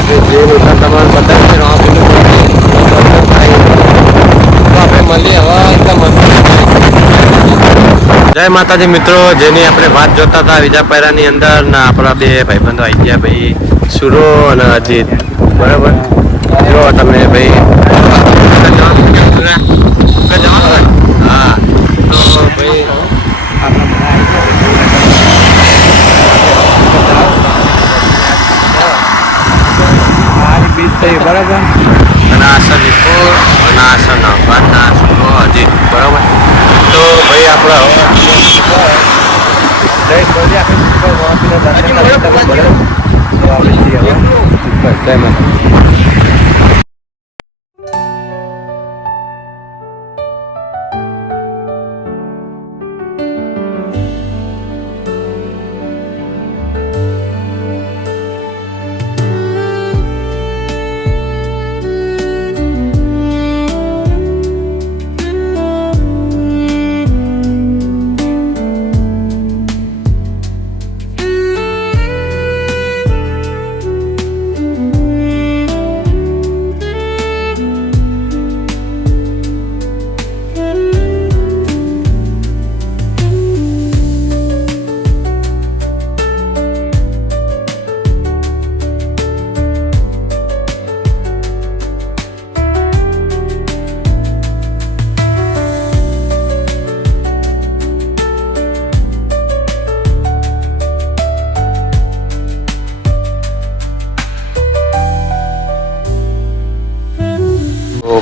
આપણે જે લોટા તમારે બતાવીએ આપણે મળીએ હવે જય માતાજી મિત્રો, જેની આપણે વાત જોતા હતા વિજાપરાની અંદર ને આપણા બે ભાઈબંધો આવી ગયા, ભાઈ સુરો અને અજીત. બરાબર, જો તમે ભાઈ હા તો ભાઈ બીજ થઈ બરાબર. અને આશા નિપુર અને આશા નવભાન ના સુરો અજીત. બરાબર, તો ભાઈ આપણે જય માતા.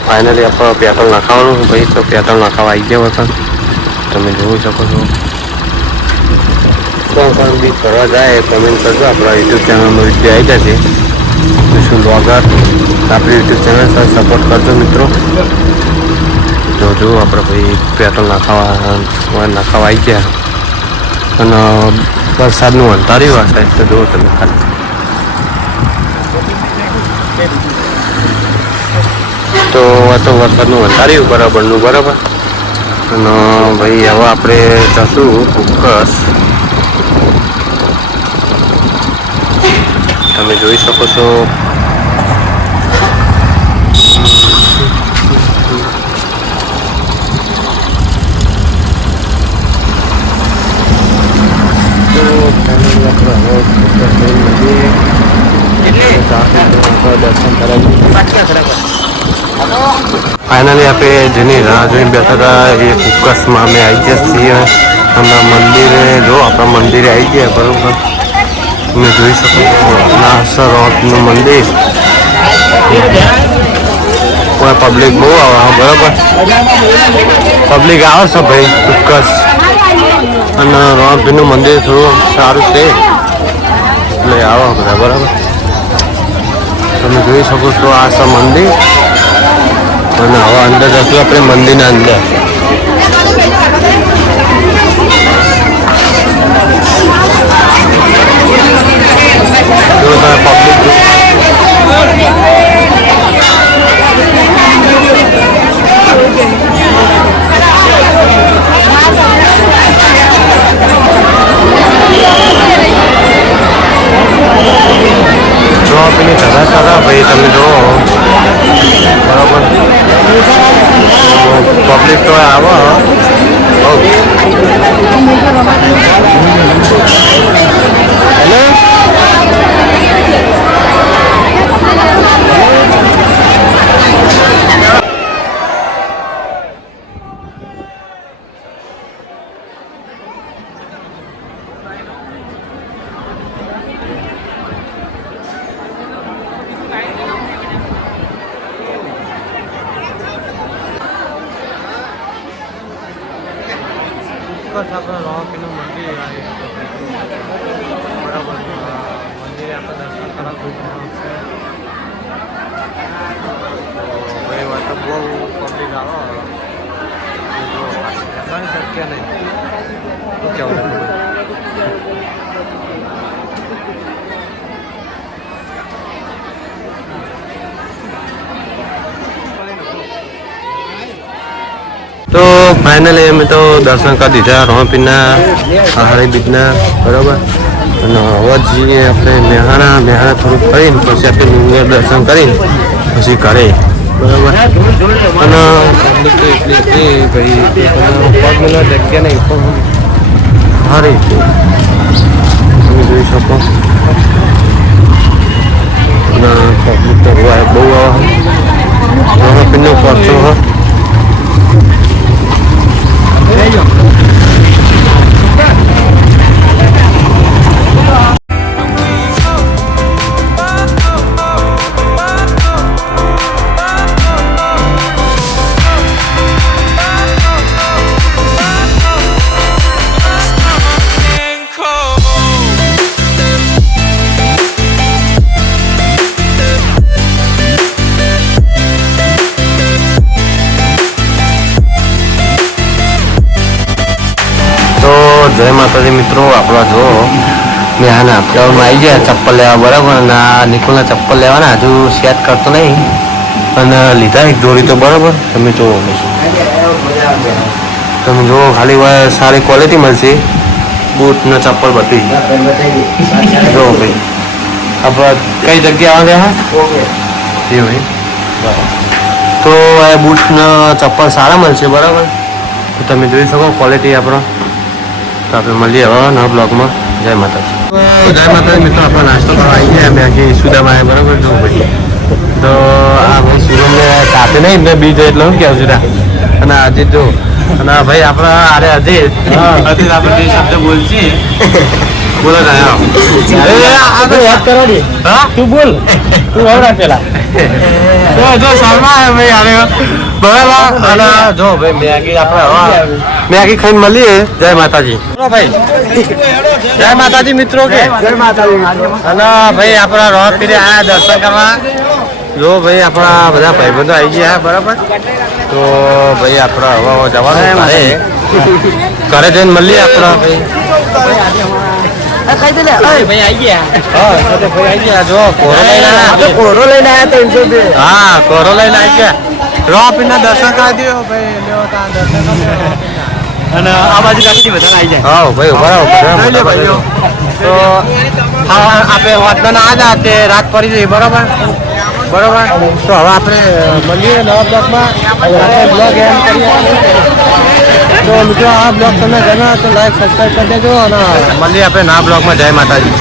ફાઇનલી આપણે પેટ્રોલ નાખાવાનું ભાઈ, તો પેટ્રોલ નાખાવા આવી ગયા હતા. તમે જોઈ શકો છો. કોણ બી કરવા જાય કમેન્ટ કરજો. આપણા યુટ્યુબ ચેનલમાં વિડીયો આવી જશે. શું બ્લોગર આપણી યુટ્યુબ ચેનલ સાથે સપોર્ટ કરજો મિત્રો. જો આપણે ભાઈ પેટ્રોલ નાખાવા આવી ગયા અને વરસાદનું અંધાર્યું હશે તો જુઓ તમે ખાલી. તો વરસાદનું અંધાર્યું બરાબરનું બરાબર. અને ભાઈ હવે આપણે જશું ફોકસ. તમે જોઈ શકો છો. ફાઇનલી આપણે જેની રાહ જોઈને બેઠા હતા એ ફોકસમાં અમે આવી ગયા છીએ. આપણા મંદિરે જો આપણા મંદિરે આવી ગયા બરાબર. તમે જોઈ શકો છો નાસરનું મંદિર. કોઈ પબ્લિક બહુ આવે બરાબર. પબ્લિક આવે છે ભાઈ ફોકસ. અને રોણકનું મંદિર થોડું સારું છે એટલે આવો બધા બરાબર. તમે જોઈ શકો છો આ છે મંદિર. અને હવે અંદર જશું આપણે મંદિરના અંદર. જો તમે પબ્લિક જો પેલી ધરાશ હતા ભાઈ તમે જો બરાબર. પબ્લિક તો આવો બહુ. હેલો આપણે રોણકીનું મંદિર બરાબર. મંદિરે આપણે દર્શન કરવા ખૂબ છે ભાઈ. વાત તો બહુ પબ્લિક આવે શક્ય નહીં. શું કહેવું તો ફાઇનલી અમે તો દર્શન કરી દીધા રોણપીરના પહાડી બીચના બરાબર. અને હવે જઈએ આપણે મેહાણા થોડુંક કરીને પછી આપણે ન્યુ યર દર્શન કરીને પછી ઘરે બરાબર. અને પબ્લિક તો એટલી ભાઈ પગ મેળવા જગ્યા નહીં પણ સારી તમે જોઈ શકો. અને પબ્લિક તો બહુ આવે પીનો પડશો હા. જય માતાજી મિત્રો. આપણા જો મેહાના અપડાઉનમાં આવી ગયા ચપ્પલ લેવા બરાબર. અને આ નિકુલના ચપ્પલ લેવાના હજુ સેટ કરતો નહીં અને લીધા એક જોડી તો બરાબર. તમે જુઓ ખાલી સારી ક્વોલિટી મળશે બૂટના ચપ્પલ બધી જો ભાઈ. આપણે કઈ જગ્યા આવે એ ભાઈ તો આ બૂટના ચપ્પલ સારા મળશે બરાબર. તો તમે જોઈ શકો ક્વોલિટી આપણો. તો આપણે મળીએ હવે નવા બ્લોગમાં. જય માતાજી મિત્રો. આપણે નાસ્તો કરવા આવી ગયા અમે આખી સુદામાં બરાબર. જો ભાઈ તો આ ભાઈ સુરમને કાપે નહીં એમને બીજ એટલે શું કહેવું છું. અને આજે જો અને ભાઈ આપણા અરે અજીત આપણે જે શબ્દ બોલશી બોલો યાદ કરો ને. હા તું બોલ તું હવે પેલા જો શર્મા ભાઈ અરે બરાબર. અને જો ભાઈ મેગી આપણે મેગી ખાઈને મળીએ. જય માતાજી ભાઈ. જય માતાજી મિત્રો. કે જય માતાજી. અને ભાઈ આપણા રોડ ફીરે આયા દર્શન કરવા. જો ભાઈ આપણા બધા ભાઈબંધો આવી ગયા બરાબર. તો ભાઈ આપણે હવે જવાનું ઘરે જઈને મળીએ આપણા ભાઈ. કોરો લઈને આવ્યા. હા કોરો લઈને આવી ગયા. રોપીના દર્શન કરી દો ભાઈ. અને આ બાજુ કાંથી બધા આવી જાય. હા ભાઈ બરાબર. તો આપણે વાતના આ તે રાત પડી જઈએ બરાબર. બરાબર. તો હવે આપણે મળીએ નવા બ્લોગમાં. બ્લોગ એન્ડ કરીએ. તો મિત્રો આ બ્લોગ તમને ગમ્યો તો લાઈક સબસ્ક્રાઈબ કરી દેજો અને મળીએ આપણે નવા બ્લોગમાં. જય માતાજી.